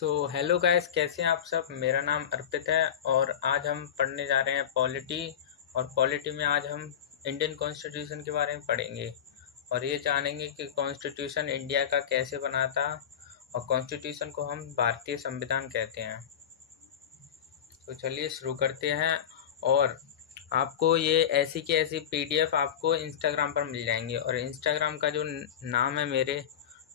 Hello guys, कैसे हैं आप सब। मेरा नाम अर्पित है और आज हम पढ़ने जा रहे हैं पॉलिटी। और पॉलिटी में आज हम इंडियन कॉन्स्टिट्यूशन के बारे में पढ़ेंगे और ये जानेंगे कि कॉन्स्टिट्यूशन इंडिया का कैसे बना था। और कॉन्स्टिट्यूशन को हम भारतीय संविधान कहते हैं। तो चलिए शुरू करते हैं। और आपको ये ऐसी की ऐसी पीडीएफ आपको इंस्टाग्राम पर मिल जाएंगी। और इंस्टाग्राम का जो नाम है मेरे,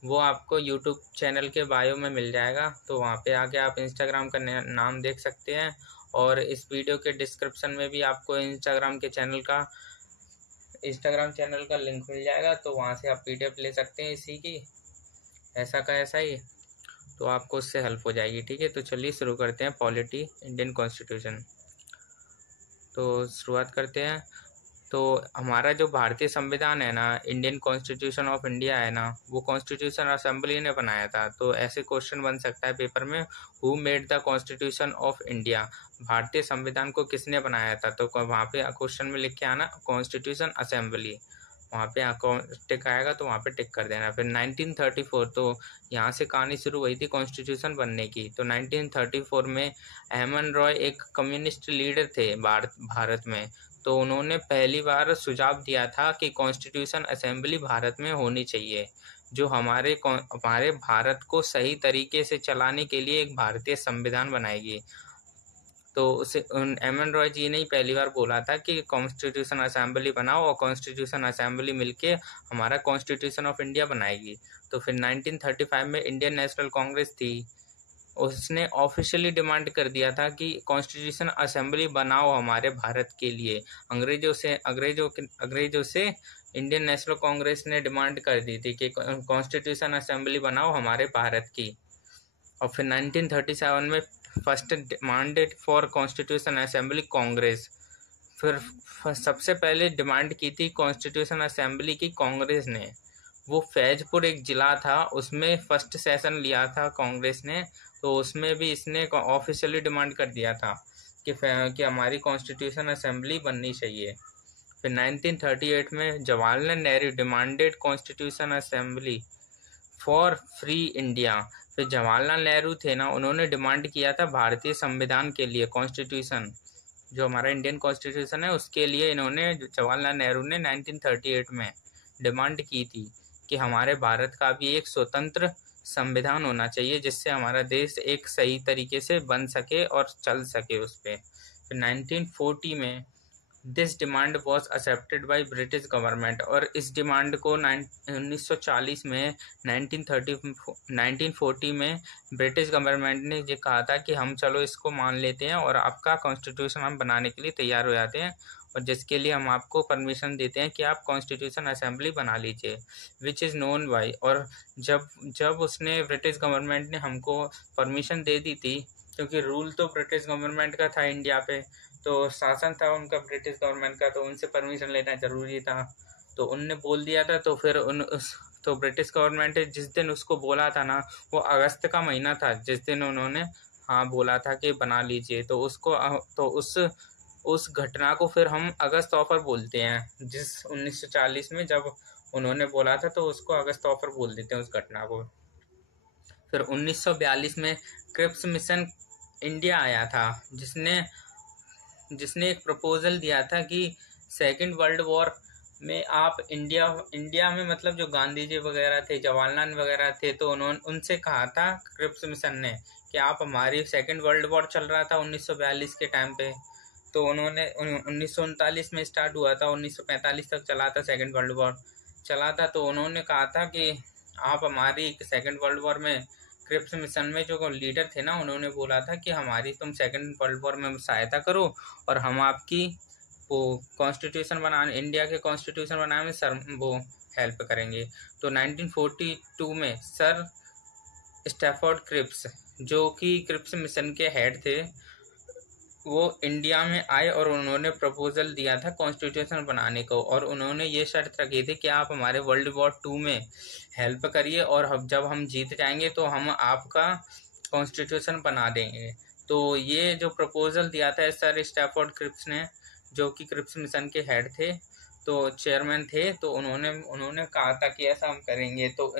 वो आपको यूट्यूब चैनल के बायो में मिल जाएगा। तो वहाँ पे आके आप इंस्टाग्राम का नाम देख सकते हैं। और इस वीडियो के डिस्क्रिप्शन में भी आपको इंस्टाग्राम चैनल का लिंक मिल जाएगा। तो वहाँ से आप पीडीएफ ले सकते हैं इसी की, ऐसा का ऐसा ही। तो आपको उससे हेल्प हो जाएगी। ठीक है, तो चलिए शुरू करते हैं पॉलिटी इंडियन कॉन्स्टिट्यूशन। तो शुरुआत करते हैं। तो हमारा जो भारतीय संविधान है ना, इंडियन कॉन्स्टिट्यूशन ऑफ इंडिया है ना, वो कॉन्स्टिट्यूशन असेंबली ने बनाया था। तो ऐसे क्वेश्चन बन सकता है पेपर में, who made the constitution of India, भारतीय संविधान को किसने बनाया था। तो वहाँ पे क्वेश्चन में लिख के आना कॉन्स्टिट्यूशन असेंबली, वहाँ पे टिक आएगा तो वहाँ पे टिक कर देना। फिर 1934, तो यहाँ से कहानी शुरू हुई थी कॉन्स्टिट्यूशन बनने की। तो 1934 में एमएन रॉय एक कम्युनिस्ट लीडर थे भारत में। तो उन्होंने पहली बार सुझाव दिया था कि कॉन्स्टिट्यूशन असेंबली भारत में होनी चाहिए, जो हमारे भारत को सही तरीके से चलाने के लिए एक भारतीय संविधान बनाएगी। तो उसे एमएन रॉय जी ने ही पहली बार बोला था कि कॉन्स्टिट्यूशन असेंबली बनाओ, और कॉन्स्टिट्यूशन असेंबली मिलके हमारा कॉन्स्टिट्यूशन ऑफ इंडिया बनाएगी। तो फिर 1935 में इंडियन नेशनल कांग्रेस थी, उसने ऑफिशियली डिमांड कर दिया था कि कॉन्स्टिट्यूशन असेंबली बनाओ हमारे भारत के लिए। अंग्रेजों से इंडियन नेशनल कांग्रेस ने डिमांड कर दी थी कि कॉन्स्टिट्यूशन असेंबली बनाओ हमारे भारत की। और फिर 1937 में first demanded for constitution assembly Congress. फिर सबसे पहले डिमांड की थी कॉन्स्टिट्यूशन असेंबली की कांग्रेस ने। वो फैजपुर एक जिला था, उसमें फर्स्ट सेशन लिया था कांग्रेस ने। तो उसमें भी इसने ऑफिशियली डिमांड कर दिया था कि हमारी कॉन्स्टिट्यूशन असेंबली बननी चाहिए। फिर 1938 में Jawaharlal Nehru demanded constitution assembly for free India. फिर जवाहरलाल नेहरू थे ना, उन्होंने डिमांड किया था भारतीय संविधान के लिए, कॉन्स्टिट्यूशन जो हमारा इंडियन कॉन्स्टिट्यूशन है उसके लिए इन्होंने, जवाहरलाल नेहरू ने 1938 में डिमांड की थी कि हमारे भारत का भी एक स्वतंत्र संविधान होना चाहिए, जिससे हमारा देश एक सही तरीके से बन सके और चल सके उस पर। फिर 1940 में this demand was accepted by British government. और इस डिमांड को 1940 में 1940 में ब्रिटिश गवर्नमेंट ने ये कहा था कि हम चलो इसको मान लेते हैं और आपका कॉन्स्टिट्यूशन हम बनाने के लिए तैयार हो जाते हैं, और जिसके लिए हम आपको परमिशन देते हैं कि आप कॉन्स्टिट्यूशन असेंबली बना लीजिए, विच इज़ नोन बाय। और जब उसने ब्रिटिश गवर्नमेंट ने हमको परमिशन दे दी थी, क्योंकि रूल तो ब्रिटिश गवर्नमेंट का था इंडिया पे, तो शासन था उनका ब्रिटिश गवर्नमेंट का, तो उनसे परमिशन लेना जरूरी था। तो उनने बोल दिया था। तो फिर तो ब्रिटिश गवर्नमेंट ने जिस दिन उसको बोला था ना, वो अगस्त का महीना था जिस दिन उन्होंने हाँ बोला था कि बना लीजिए। तो उस घटना को फिर हम अगस्त ऑफर बोलते हैं। जिस 1940 में जब उन्होंने बोला था, तो उसको अगस्त ऑफर बोल देते हैं उस घटना को। फिर 1942 में क्रिप्स मिशन इंडिया आया था, जिसने एक प्रपोजल दिया था कि सेकेंड वर्ल्ड वॉर में आप इंडिया में, मतलब जो गांधी जी वगैरह थे, जवाहरलाल वगैरह थे, तो उन्होंने उनसे कहा था क्रिप्स मिशन ने कि आप हमारी सेकेंड वर्ल्ड वॉर चल रहा था 1942 के टाइम पे। तो उन्होंने 1939 में स्टार्ट हुआ था, 1945 तक चला था, सेकेंड वर्ल्ड वॉर चला था। तो उन्होंने कहा था कि आप हमारी सेकेंड वर्ल्ड वॉर में, क्रिप्स मिशन में जो लीडर थे ना, उन्होंने बोला था कि हमारी तुम सेकेंड वर्ल्ड वॉर में सहायता करो और हम आपकी वो कॉन्स्टिट्यूशन बनाने, इंडिया के कॉन्स्टिट्यूशन बनाने में वो हेल्प करेंगे। तो 1942 में सर स्टैफोर्ड क्रिप्स, जो कि क्रिप्स मिशन के हेड थे, वो इंडिया में आए और उन्होंने प्रपोजल दिया था कॉन्स्टिट्यूशन बनाने को। और उन्होंने ये शर्त रखी थी कि आप हमारे वर्ल्ड वॉर 2 में हेल्प करिए, और जब हम जीत जाएंगे तो हम आपका कॉन्स्टिट्यूशन बना देंगे। तो ये जो प्रपोजल दिया था सर स्टैफोर्ड क्रिप्स ने, जो कि क्रिप्स मिशन के हेड थे, तो चेयरमैन थे, तो उन्होंने कहा था कि ऐसा हम करेंगे। तो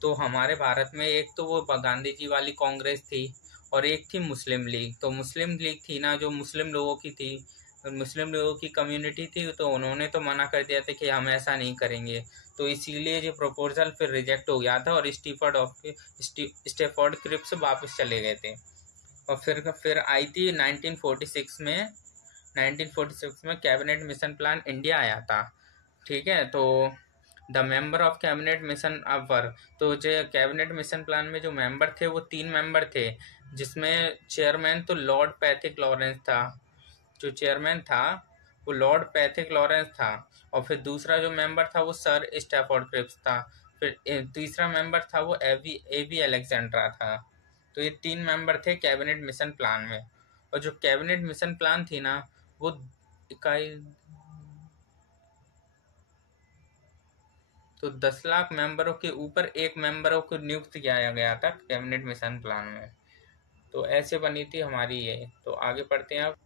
तो हमारे भारत में एक तो वो गांधी जी वाली कांग्रेस थी और एक थी मुस्लिम लीग। तो मुस्लिम लीग थी ना, जो मुस्लिम लोगों की थी, मुस्लिम लोगों की कम्युनिटी थी, तो उन्होंने तो मना कर दिया था कि हम ऐसा नहीं करेंगे। तो इसीलिए जो प्रपोजल फिर रिजेक्ट हो गया था और स्टेफोर्ड क्रिप्स वापस चले गए थे। और फिर आई थी 1946 में। 1946 में कैबिनेट मिशन प्लान इंडिया आया था। ठीक है, तो the member of cabinet mission our, तो जो कैबिनेट मिशन प्लान में जो मेंबर थे वो 3 मेंबर थे, जिसमें चेयरमैन तो लॉर्ड पैथिक लॉरेंस था। जो चेयरमैन था वो लॉर्ड पैथिक लॉरेंस था। और फिर दूसरा जो मेंबर था वो सर स्टैफोर्ड क्रिप्स था। फिर तीसरा मेंबर था वो एवी अलेक्जेंड्रा था। तो ये 3 मेंबर थे कैबिनेट मिशन प्लान में। और जो कैबिनेट मिशन प्लान थी ना, वो इकाई तो 10 लाख मेंबरों के ऊपर एक मेंबरों को नियुक्त किया गया था कैबिनेट मिशन प्लान में। तो ऐसे बनी थी हमारी ये। तो आगे पढ़ते हैं अब।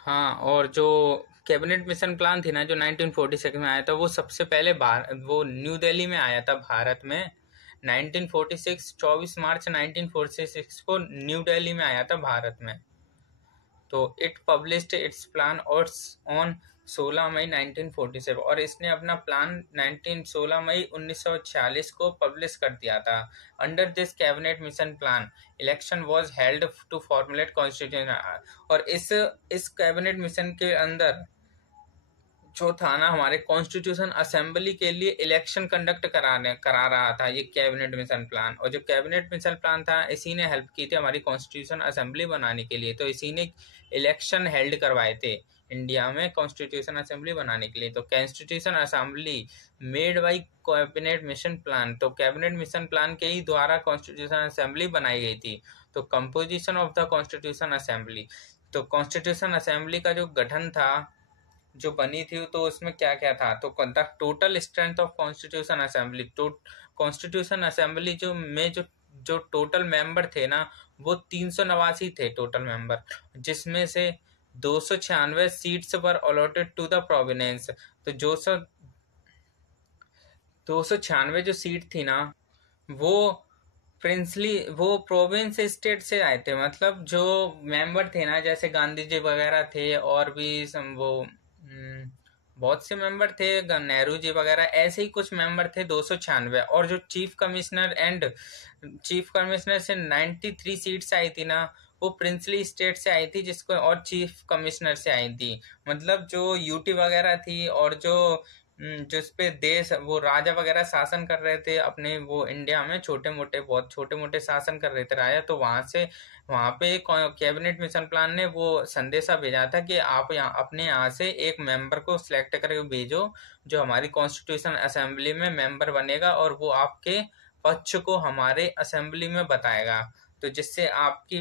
हाँ, और जो कैबिनेट मिशन प्लान थी ना, जो 1946 में आया था, वो सबसे पहले वो न्यू दिल्ली में आया था भारत में। 1946 24 मार्च 1946 को न्यू दिल्ली में आया था भारत में। तो इट पब्लिश्ड इट्स प्लान और ऑन 16 मई 1947, और इसने अपना प्लान 16 मई 1946 को पब्लिश कर दिया था। Under this cabinet mission plan election was held to formulate constitution. और इस कैबिनेट मिशन के अंदर जो था ना, हमारे कॉन्स्टिट्यूशन असेंबली के लिए इलेक्शन कंडक्ट करा रहा था ये कैबिनेट मिशन प्लान। और जो कैबिनेट मिशन प्लान था, इसी ने हेल्प की थी हमारी कॉन्स्टिट्यूशन असेंबली बनाने के लिए। तो इसी ने इलेक्शन हेल्ड करवाए थे इंडिया में कॉन्स्टिट्यूशन असेंबली बनाने के लिए। तो constitution assembly made by cabinet mission plan, तो कैबिनेट मिशन प्लान के ही द्वारा कॉन्स्टिट्यूशन असेंबली बनाई गई थी। तो composition of the constitution assembly, तो कॉन्स्टिट्यूशन असेंबली का जो गठन था, जो बनी थी, तो उसमें क्या क्या था। तो the total strength of constitution assembly, तो कॉन्स्टिट्यूशन असेंबली जो टोटल मेंबर थे ना, वो 389 थे टोटल मेंबर, जिसमें से 296 seats were allotted to the provinces. तो 296 जो सीट थी ना, वो वो प्रोविंस स्टेट से आए थे। मतलब जो मेंबर थे ना, जैसे गांधी जी वगैरह थे, और भी बहुत से मेंबर थे, नेहरू जी वगैरह, ऐसे ही कुछ मेंबर थे 296। और जो चीफ कमिश्नर से 93 सीट्स आई थी ना, वो प्रिंसली स्टेट से आई थी, जिसको और चीफ कमिश्नर से आई थी। मतलब जो यूटी वगैरह थी, और जिस पे देश वो राजा वगैरह शासन कर रहे थे अपने वो इंडिया में, बहुत छोटे मोटे शासन कर रहे थे राजा। तो वहां पे कैबिनेट मिशन प्लान ने वो संदेशा भेजा था कि आप अपने यहाँ से एक मेंबर को सिलेक्ट करके भेजो, जो हमारी कॉन्स्टिट्यूशन असेंबली में मेंबर बनेगा, और वो आपके पक्ष को हमारे असेंबली में बताएगा। तो जिससे आपकी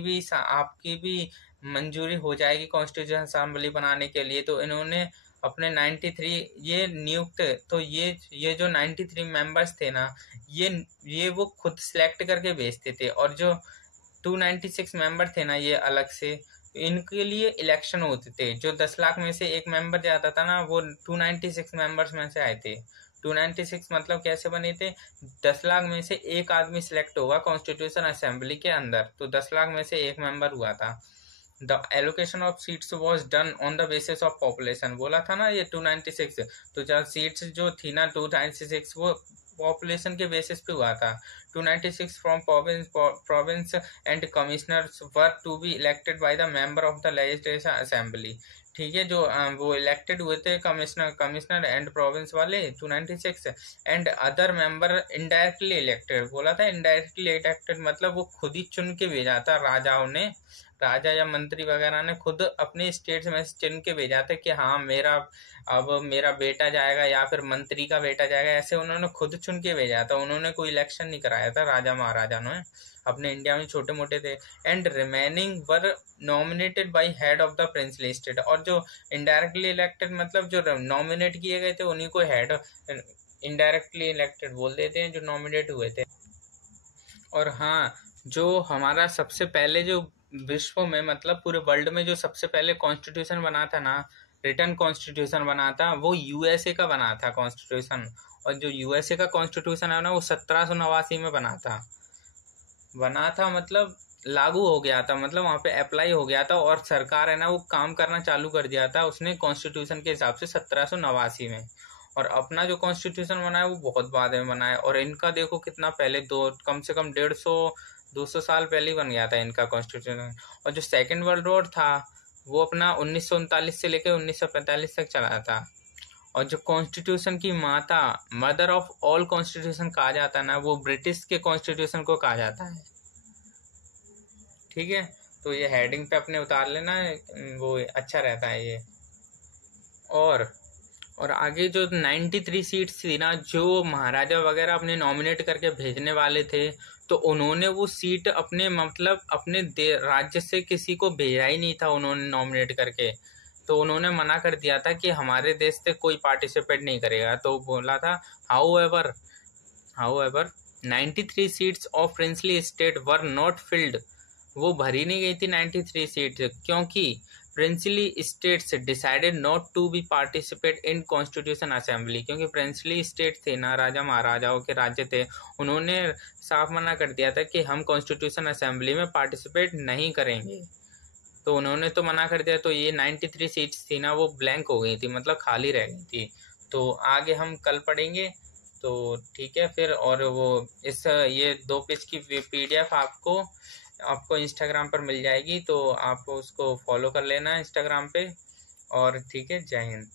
भी मंजूरी हो जाएगी कॉन्स्टिट्यूशन असेंबली बनाने के लिए। तो इन्होंने अपने 93 ये नियुक्त, तो ये जो 93 मेंबर्स थे ना, ये वो खुद सिलेक्ट करके भेजते थे। और जो 296 मेंबर थे ना, ये अलग से इनके लिए इलेक्शन होते थे। जो 10 लाख में से एक मेंबर जाता था ना, वो 296 मेंबर्स में से आए थे। 296 मतलब कैसे बने थे, 10 लाख में से एक आदमी सिलेक्ट होगा कॉन्स्टिट्यूशन असेंबली के अंदर, तो 10 लाख में से एक मेंबर हुआ था। The allocation of seats was done on the basis of population, बोला था ना ये 296। तो जब सीट्स जो थी ना 296, वो पॉपुलेशन के बेसिस पे हुआ था। 296 from province and commissioners were to be elected by the member of the legislation assembly. ठीक है, जो वो इलेक्टेड हुए थे कमिश्नर एंड प्रोविंस वाले 296, and other member indirectly elected, बोला था इनडायरेक्टली इलेक्टेड, मतलब वो खुद ही चुन के भेजा था राजाओं ने, राजा या मंत्री वगैरह ने खुद अपने स्टेट में चुन के भेजा था कि हाँ मेरा बेटा जाएगा या फिर मंत्री का बेटा जाएगा। ऐसे उन्होंने खुद चुन के भेजा था, उन्होंने कोई इलेक्शन नहीं कराया था राजा महाराजा ने। अपने इंडिया में छोटे मोटे थे। And remaining were nominated by head of the princely state, और जो इनडायरेक्टली इलेक्टेड मतलब जो नॉमिनेट किए गए थे उन्हीं को हेड इनडायरेक्टली इलेक्टेड बोल देते हैं, जो नॉमिनेट हुए थे। और हाँ, जो हमारा सबसे पहले जो विश्व में मतलब पूरे वर्ल्ड में जो सबसे पहले कॉन्स्टिट्यूशन बना था ना, रिटर्न कॉन्स्टिट्यूशन बना था वो यूएसए का बना था कॉन्स्टिट्यूशन, और जो यूएसए का कॉन्स्टिट्यूशन है ना वो 1789 में बना था मतलब लागू हो गया था, मतलब वहाँ पे अप्लाई हो गया था, और सरकार है ना वो काम करना चालू कर दिया था उसने कॉन्स्टिट्यूशन के हिसाब से 1789 में। और अपना जो कॉन्स्टिट्यूशन बना है वो बहुत बाद में बना है, और इनका देखो कितना पहले, दो कम से कम 150-200 साल पहले ही बन गया था इनका कॉन्स्टिट्यूशन। और जो सेकेंड वर्ल्ड वॉर था वो अपना 1939 से लेकर 1945 तक चला था। और जो कॉन्स्टिट्यूशन की माता, मदर ऑफ ऑल कॉन्स्टिट्यूशन कहा जाता है ना, वो ब्रिटिश के कॉन्स्टिट्यूशन को कहा जाता है। ठीक है, तो ये हेडिंग पे अपने उतार लेना, वो अच्छा रहता है ये। और आगे जो 93 सीट्स थी ना, जो महाराजा वगैरह अपने नॉमिनेट करके भेजने वाले थे, तो उन्होंने वो सीट अपने मतलब अपने राज्य से किसी को भेजा ही नहीं था उन्होंने नॉमिनेट करके। तो उन्होंने मना कर दिया था कि हमारे देश से कोई पार्टिसिपेट नहीं करेगा। तो बोला था however 93 seats of princely state were not filled, वो भरी नहीं गई थी 93 सीट, क्योंकि princely states decided not to be participate in constitution assembly, क्योंकि प्रिंसली स्टेट थे ना, राजा महाराजाओं के राज्य थे, उन्होंने साफ मना कर दिया था कि हम कॉन्स्टिट्यूशन असेंबली में पार्टिसिपेट नहीं करेंगे। तो उन्होंने तो मना कर दिया, तो ये 93 सीट्स थी ना वो ब्लैंक हो गई थी, मतलब खाली रह गई थी। तो आगे हम कल पढ़ेंगे, तो ठीक है फिर। और वो ये 2 पेज की PDF आपको इंस्टाग्राम पर मिल जाएगी, तो आप उसको फॉलो कर लेना इंस्टाग्राम पे। और ठीक है, जय हिंद।